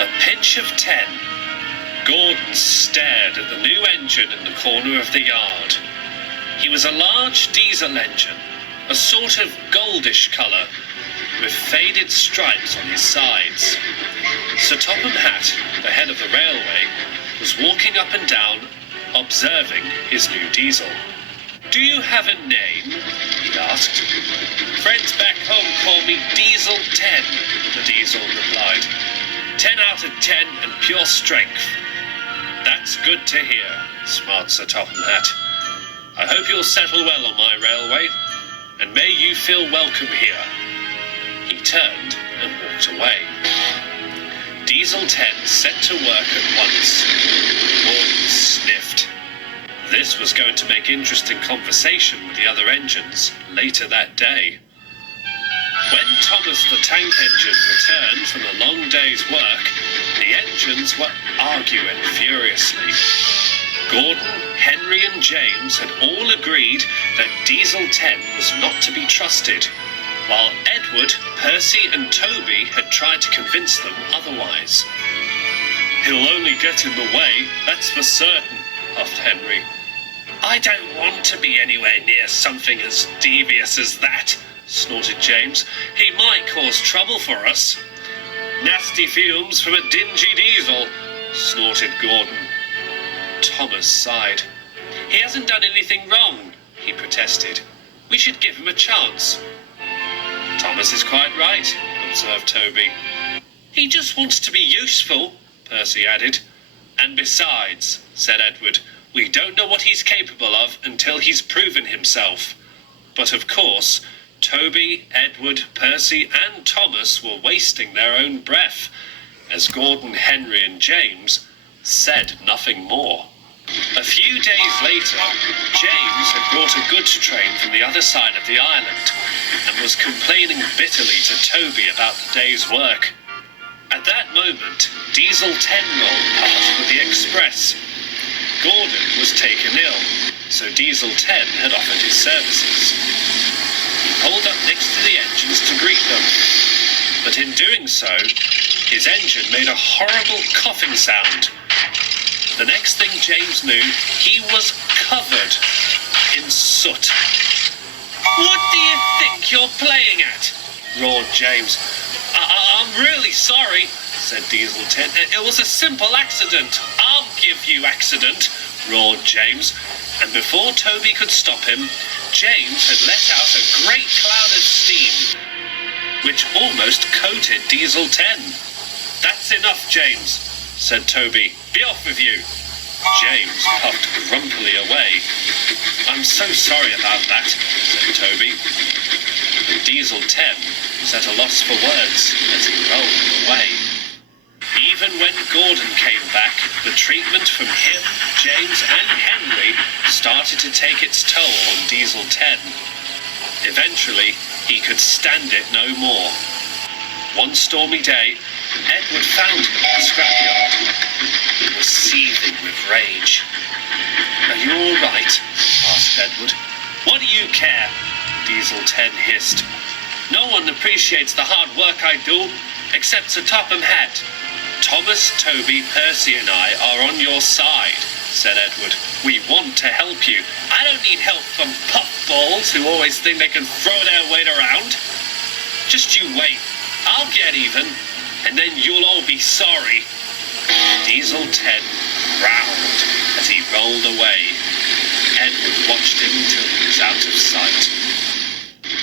A pinch of 10. Gordon stared at the new engine in the corner of the yard. He was a large diesel engine, a sort of goldish colour, with faded stripes on his sides. Sir Topham Hatt, the head of the railway, was walking up and down, observing his new diesel. "Do you have a name?" he asked. "Friends back home call me Diesel 10, the diesel replied. 10 out of 10 and pure strength. "That's good to hear," smiled Sir Topham Hatt. "I hope you'll settle well on my railway, and may you feel welcome here." He turned and walked away. Diesel 10 set to work at once. Gordon sniffed. This was going to make interesting conversation with the other engines later that day. When Thomas the tank engine returned from a long day's work, the engines were arguing furiously. Gordon, Henry and James had all agreed that Diesel 10 was not to be trusted, while Edward, Percy and Toby had tried to convince them otherwise. "He'll only get in the way, that's for certain," huffed Henry. "I don't want to be anywhere near something as devious as that," snorted James. "He might cause trouble for us." "Nasty fumes from a dingy diesel," snorted Gordon. Thomas sighed. "He hasn't done anything wrong," he protested. "We should give him a chance." "Thomas is quite right," observed Toby. "He just wants to be useful," Percy added. "And besides," said Edward, "we don't know what he's capable of until he's proven himself." But of course, Toby, Edward, Percy and Thomas were wasting their own breath, as Gordon, Henry and James said nothing more. A few days later, James had brought a goods train from the other side of the island and was complaining bitterly to Toby about the day's work. At that moment, Diesel 10 rolled past with the express. Gordon was taken ill, so Diesel 10 had offered his services. He pulled up next to the engines to greet them, but in doing so, his engine made a horrible coughing sound. The next thing James knew, he was covered in soot. "What do you think you're playing at?" roared James. I'm really sorry," said Diesel 10. "It was a simple accident." "I'll give you accident," roared James. And before Toby could stop him, James had let out a great cloud of steam, which almost coated Diesel 10. "That's enough, James," said Toby. "Be off with you." James puffed grumpily away. "I'm so sorry about that," said Toby. And Diesel 10 was at a loss for words as he rolled away. Even when Gordon came back, the treatment from him, James and Henry started to take its toll on Diesel 10. Eventually, he could stand it no more. One stormy day, Edward found him in the scrapyard. He was seething with rage. "Are you all right?" asked Edward. "What do you care?" Diesel 10 hissed. "No one appreciates the hard work I do, except Sir Topham Hatt. Thomas, Toby, Percy and I are on your side," said Edward. "We want to help you. I don't need help from puffballs who always think they can throw their weight around. Just you wait. I'll get even, and then you'll all be sorry." Diesel 10 growled as he rolled away. Edward watched him until he was out of sight.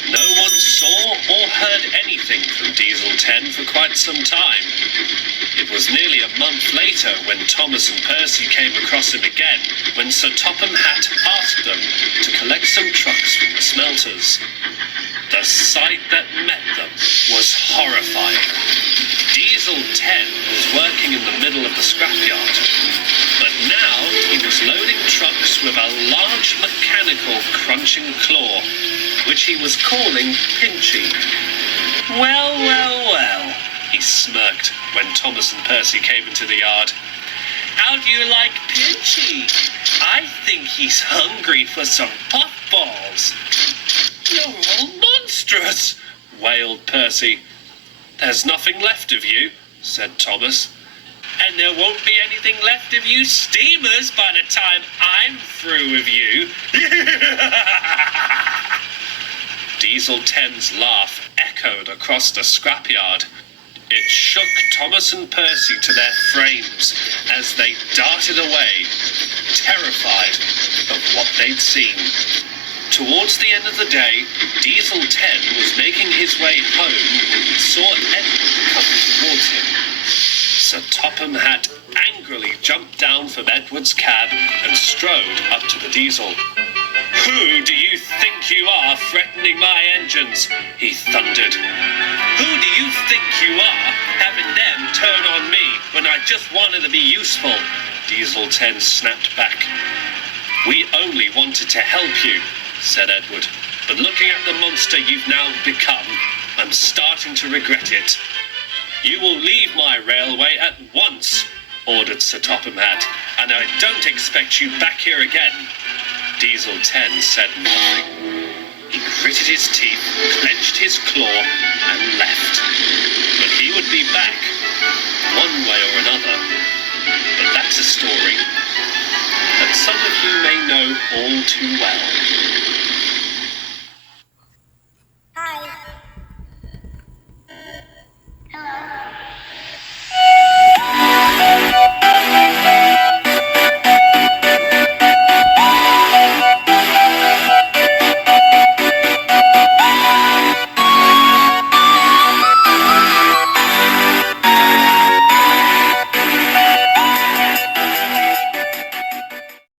No one saw or heard anything from Diesel 10 for quite some time. It was nearly a month later when Thomas and Percy came across him again, when Sir Topham Hatt asked them to collect some trucks from the smelters. The sight that met them was horrifying. Diesel 10 was working in the middle of the scrapyard, but now he was loading trucks with a large mechanical crunching claw, which he was calling Pinchy. "Well, well, well," he smirked when Thomas and Percy came into the yard. "How do you like Pinchy? I think he's hungry for some puffballs." "You're all monstrous," wailed Percy. "There's nothing left of you," said Thomas. And there won't be anything left of you steamers by the time I'm through with you. Diesel 10's laugh echoed across the scrapyard. It shook Thomas and Percy to their frames as they darted away, terrified of what they'd seen. Towards the end of the day, Diesel 10 was making his way home when he saw Edward coming towards him. Sir Topham Hatt angrily jumped down from Edward's cab and strode up to the Diesel. "Who do you think you are threatening my engines?" he thundered. "Who do you think you are having them turn on me when I just wanted to be useful?" Diesel 10 snapped back. "We only wanted to help you," said Edward. "But looking at the monster you've now become, I'm starting to regret it." "You will leave my railway at once," ordered Sir Topham Hatt, "and I don't expect you back here again." Diesel 10 said nothing. He gritted his teeth, clenched his claw, and left. But he would be back, one way or another. But that's a story that some of you may know all too well.